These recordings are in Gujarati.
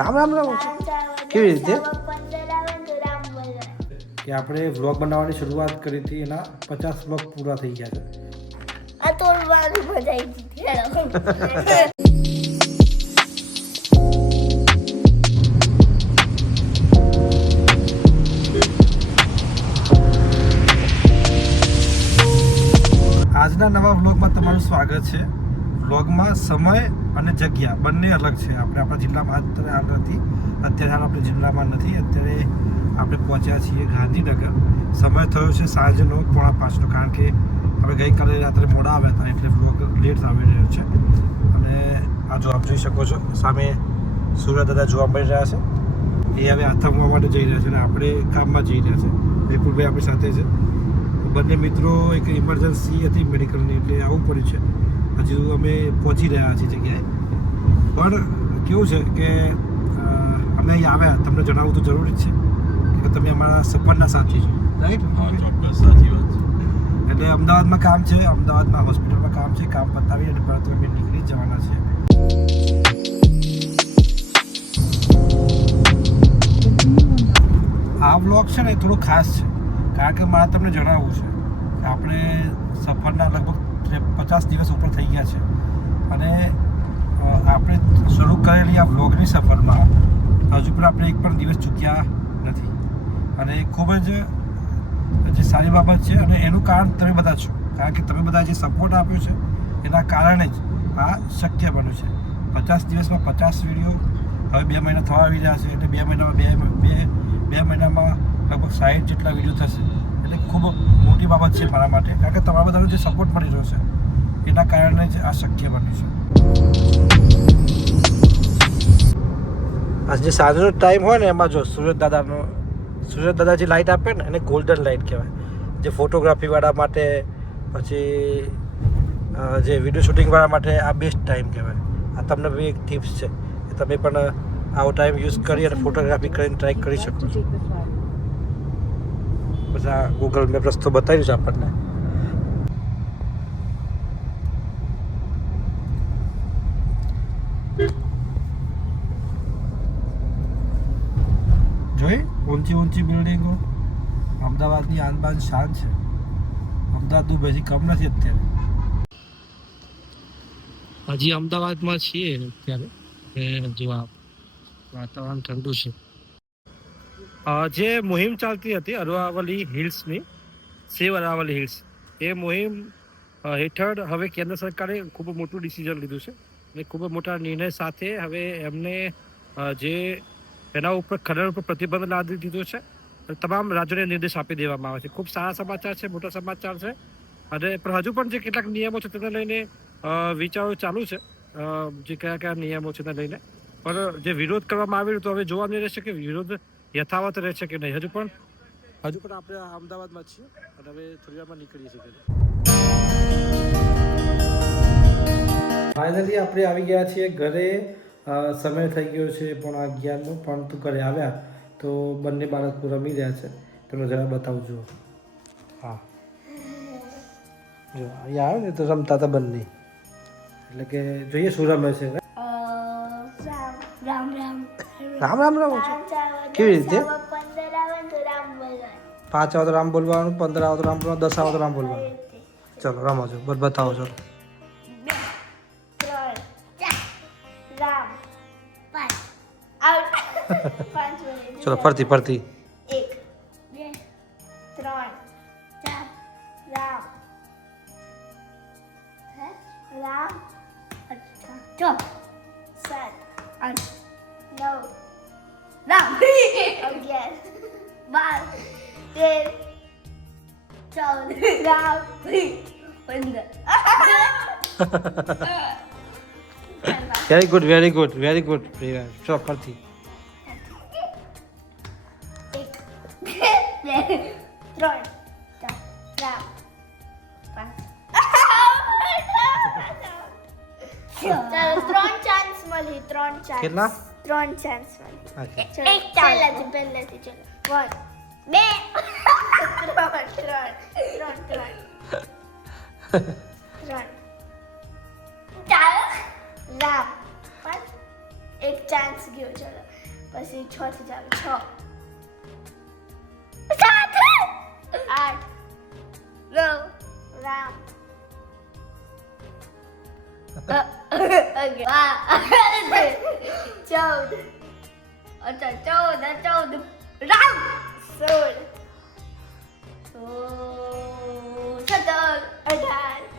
રામ રામ રામ કેવી રીતે કે આપણે વ્લોગ બનાવવાની શરૂઆત કરી હતી એના 50 વ્લોગ પૂરા થઈ ગયા છે. આ તો વાળી બધાઈ દીધી. આજના નવા વ્લોગમાં તમારું સ્વાગત છે. વ્લોગમાં સમય અને જગ્યા બંને અલગ છે. આપણે આપણા જિલ્લામાં અત્યારે હાલ આપણે જિલ્લામાં નથી. અત્યારે આપણે પહોંચ્યા છીએ ગાંધીનગર. સમય થયો છે સાંજનો 4:30નો, કારણ કે આપણે ગઈકાલે રાત્રે મોડા આવ્યા હતા એટલે વ્લોગ લેટ આવી રહ્યો છે. અને આ જો આપ જોઈ શકો છો સામે સૂર્ય દાદા જોવા મળી રહ્યા છે. એ હવે આથમવા માટે જઈ રહ્યા છે અને આપણે કામમાં જઈ રહ્યા છે. વિપુલભાઈ આપણી સાથે છે. બંને મિત્રો એક ઇમરજન્સી હતી મેડિકલની એટલે આવવું પડ્યું છે. હજુ અમે પહોંચી રહ્યા છીએ જગ્યાએ. પણ કેવું છે કે અમે અહીં આવ્યા તમને જણાવવું તો જરૂરી જ છે કે તમે અમારા સફરના સાથી છો, રાઈટ? ચોક્કસ સાચી વાત છે. એટલે અમદાવાદમાં કામ છે, અમદાવાદમાં હોસ્પિટલમાં કામ છે. કામ પતાવી અને પરત અમે નીકળી જવાના છે. આ વ્લોગ છે ને એ થોડું ખાસ છે, કારણ કે મારે તમને જણાવવું છે કે આપણે સફરના લગભગ 50 દિવસ ઉપર થઈ ગયા છે અને આપણે શરૂ કરેલી આ વ્લોગની સફરમાં હજુ પણ આપણે એક પણ દિવસ ચૂક્યા નથી. અને એ ખૂબ જ જે સારી બાબત છે અને એનું કારણ તમે બધા છો, કારણ કે તમે બધા જે સપોર્ટ આપ્યો છે એના કારણે જ આ શક્ય બન્યું છે. 50 દિવસમાં 50 વિડીયો હવે 2 મહિના થવા આવી રહ્યા છે એટલે 2 મહિનામાં બે મહિનામાં લગભગ 60 જેટલા વિડીયો થશે. એટલે ખૂબ મોટી બાબત છે મારા માટે, કારણ કે તમારા બધાનો જે સપોર્ટ મળી રહ્યો છે એના કારણે જ આ શક્ય બન્યું છે. આજે સાંજનો ટાઈમ હોય ને એમાં જો સૂરજ દાદા જે લાઇટ આપે ને એને ગોલ્ડન લાઇટ કહેવાય. જે ફોટોગ્રાફીવાળા માટે પછી જે વિડીયો શૂટિંગવાળા માટે આ બેસ્ટ ટાઈમ કહેવાય. આ તમને બી એક ટિપ્સ છે કે તમે પણ આવો ટાઈમ યુઝ કરી અને ફોટોગ્રાફી કરીને ટ્રાય કરી શકો છો. બધા ગૂગલ મેપ રસ્તો બતાવ્યું છે આપણને. જોઈ ઊંચી બિલ્ડિંગો, અમદાવાદની આન બાન શાન છે. અમદાવાદ હજી કમ નથી અત્યારે. હજી અમદાવાદમાં છીએ અત્યારે. જો વાતાવરણ ઠંડુ છે. જે મુહિમ ચાલતી હતી અરાવલી હિલ્સની, સેવ અરાવલી હિલ્સ, એ મુહિમ હેઠળ હવે કેન્દ્ર સરકારે ખૂબ મોટું ડિસિઝન લીધું છે અને ખૂબ મોટા નિર્ણય સાથે હવે એમને જે એના ઉપર ખનન ઉપર પ્રતિબંધ લાદી દીધો છે. તમામ રાજ્યોને નિર્દેશ આપી દેવામાં આવે છે. ખૂબ સારા સમાચાર છે, મોટા સમાચાર છે. અને પણ હજુ પણ જે કેટલાક નિયમો છે તેને લઈને વિચારો ચાલુ છે, જે કયા નિયમો છે તેને લઈને. પણ જે વિરોધ કરવામાં આવ્યો તો હવે જોવાનું રહેશે કે વિરોધ યથાવત રહેશે કે નહીં. હજુ પણ આપણે અમદાવાદમાં છીએ અને હવે થોડી વારમાં નીકળીએ છીએ. ફાઇનલી આપણે આવી ગયા છીએ ઘરે. સમય થઈ ગયો છે 11:30નો, પરંતુ ઘરે આવ્યા તો બંને બાળકો રમી રહ્યા છે. તમને જરા બતાવજો. હા જો અહીંયા આવે ને તો રમતા હતા બંને. એટલે કે જોઈએ શું રમે છે. રામ રામ રામ કેવી રીતે? 15 આવે તો રામ બોલવાનું. 5 આવે તો રામ બોલવાનું, 15 આવે તો રામ બોલવાનું, 10 આવે તો રામ બોલવાનું. ચલો રમો છો, બતાવો છો. 2 3 4 રામ 5 આઉટ. 5 મિનિટ. ચલો ફરતી 1 2 3 4 રામ રામ 8 7 8 9 રામ 11 12 13 14 રામ 15. Very good. ચલો ફરતી. 1 2 3 4 રામ 5. ચાલો 3 ચાન્સ મળી. 3 ચાન્સ. કેટલા? 3 ચાન્સ મળી. Okay. ચલો પહેલાથી ચલો 1 2 3 ચાલો રામ 5 એક ચાન્સ ગયો ચલો પછી 6 થી ચાલુ 6 7 8 9 રામ ઓકે 14 અચ્છા 14 રામ 16 17 18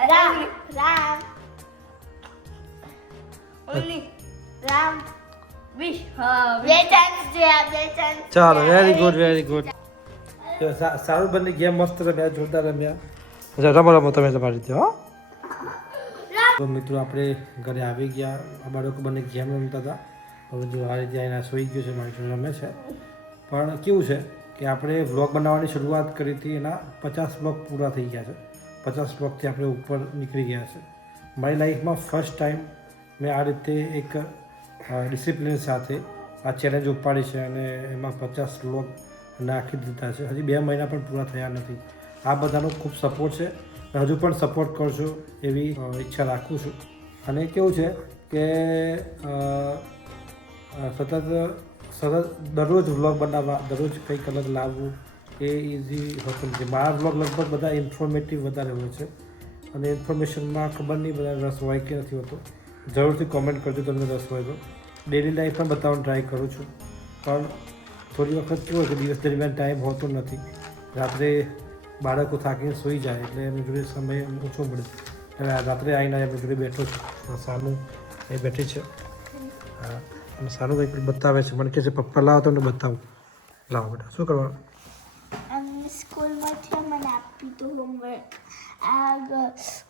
રામ રામ રામ વિશ બે ચાન્સ છે આ બે ચાન્સ ચાલો વેરી ગુડ સારું બંને ગેમ મસ્ત રમ્યા જોરદાર રમ્યા રમો તમે તમારી રીતે હો તો મિત્રો આપણે ઘરે આવી ગયા બાળકો બંને ગેમ રમતા હતા હવે જો આ રીતે આવીને સૂઈ ગયો છે મારી જોડે રમે છે પણ કેવું છે કે આપણે વ્લોગ બનાવવાની શરૂઆત કરી હતી એના 50 વ્લોગ પૂરા થઈ ગયા છે 50 વ્લોગથી આપણે ઉપર નીકળી ગયા છે મારી લાઈફમાં ફર્સ્ટ ટાઈમ મેં આ રીતે એક ડિસિપ્લિન સાથે આ ચેલેન્જ ઉપાડી છે અને એમાં 50 વ્લોગ નાખી દીધા છે હજી 2 મહિના પણ પૂરા થયા નથી આ બધાનો ખૂબ સપોર્ટ છે હજુ પણ સપોર્ટ કરશો એવી ઈચ્છા રાખું છું અને કેવું છે કે સતત દરરોજ વ્લોગ બનાવવા દરરોજ કંઈક અલગ લાવવું એ ઇઝી હોતું નથી મારા વ્લોગ લગભગ બધા ઇન્ફોર્મેટિવ વધારે હોય છે અને ઇન્ફોર્મેશનમાં ખબર નહીં બધા રસ હોય કે નથી હોતો જરૂરથી કોમેન્ટ કરજો તમને રસ હોય તો ડેલી લાઈફ પણ બતાવવાનું ટ્રાય કરું છું પણ થોડી વખત કેવું હોય કે દિવસ દરમિયાન ટાઈમ હોતો નથી રાત્રે બાળકો થાકીને સૂઈ જાય એટલે એમની જોડે સમય ઓછો મળે અને રાત્રે આવીને એમની જોડે બેઠો છું સાનું એ બેઠી છે હા અને સારું કંઈક બતાવે છે મને કહે છે પપ્પા લાવો તમને બતાવું લાવો બેટા શું કરવાનું સ્કૂલમાંથી મને આપ્યું હતું હોમવર્ક આ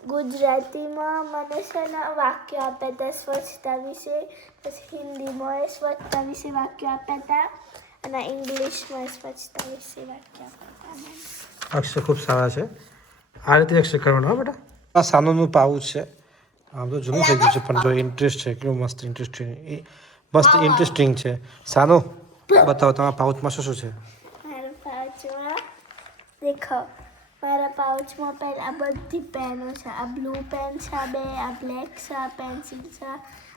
ગુજરાતીમાં મને છે ને વાક્ય આપ્યા હતા સ્વચ્છતા વિશે પછી હિન્દીમાં સ્વચ્છતા વિશે વાક્ય આપ્યા હતા અને ઇંગ્લિશમાં સ્વચ્છતા વિશે વાક્ય આપ્યા હતા અક્ષર ખૂબ સારા છે આ રીતે અક્ષર કરવાનું હા બેટા આ સાનુનું પાઉચ છે આમ તો જૂનું થઈ ગયું છે પણ જો ઇન્ટરેસ્ટ છે કેવું મસ્ત ઇન્ટરેસ્ટિંગ છે સાનું બતાવો તમારા પાઉચમાં શું શું છે મારા પાઉચમાં દેખો મારા પાઉચમાં પેન આ બધી પેનો છે આ બ્લુ પેન છે આ બે આ બ્લેક છે આ પેન્સિલ છે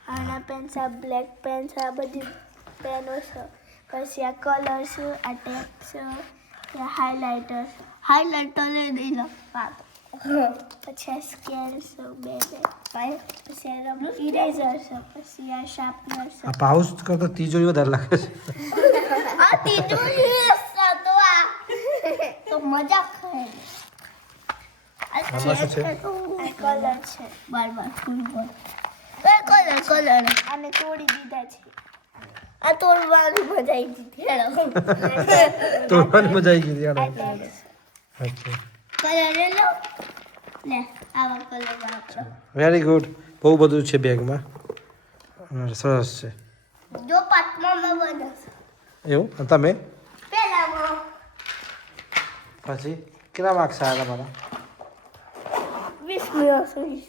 આના પેન છે આ બ્લેક પેન છે આ બધી પેનો છે પછી આ કલર છે આ ટેપ છે આ હાઇલાઇટર લઈ દઈ લો પછી આ સ્કેલ છે બે પછી આ રબર ઇરેઝર છે પછી આ શાર્પનર છે આ પાઉચ કરતા તિજોરી વધારે લાગે છે આ તિજોરી તો આ તો મજા ખાય આમાં શું છે? કલર છે બાર ફૂટબોલ કલર આને તોડી દીધા છે આ તોડવાની મજા આવી દીધી તોડવાની મજા આવી ગઈ યાર અચ્છા કલર લો લે આવા કલર વાપરો વેરી ગુડ બહુ બધું છે બેગમાં સરસ છે જો પાતમાં બનશે એવું અને તમે પેલામાં પછી કેટલા માર્ક્સ આવ્યા તમારા 20 મિનિટ સુધી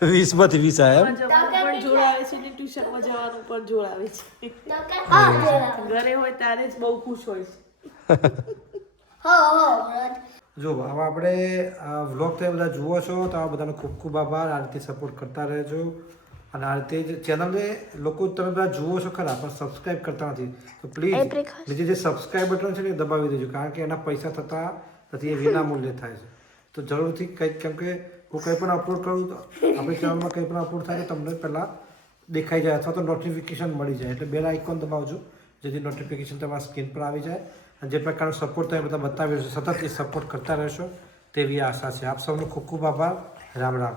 20 માંથી 20 આવ્યા એમ? પણ જોડાવે છે ને ટ્યુશનમાં જવાનું પણ જોડાવે છે ઘરે હોય ત્યારે જ બહુ ખુશ હોય છે જો હવે આપણે આ વ્લોગ તો બધા જુઓ છો તો આ બધાનો ખૂબ ખૂબ આભાર આ રીતે સપોર્ટ કરતા રહેજો અને આ રીતે જ ચેનલને લોકો તમે બધા જુઓ છો ખરા પણ સબસ્ક્રાઈબ કરતા નથી તો પ્લીઝ નીચે જે સબસ્ક્રાઈબ બટન છે ને એ દબાવી દેજો કારણ કે એના પૈસા થતા નથી એ વિના મૂલ્ય થાય છે તો જરૂરથી કંઈક કેમ કે હું કંઈ પણ અપલોડ કરું તો આપણી ચેનલમાં કંઈ પણ અપલોડ થાય તો તમને પહેલાં દેખાઈ જાય અથવા તો નોટિફિકેશન મળી જાય એટલે બેલ આઇકોન દબાવજો જેથી નોટિફિકેશન તમારા સ્ક્રીન પર આવી જાય અને જે પ્રકારનો સપોર્ટ તમે બધા બતાવી રહેશો સતત એ સપોર્ટ કરતા રહેશો તેવી આશા છે આપ સૌનો ખૂબ ખૂબ આભાર રામ રામ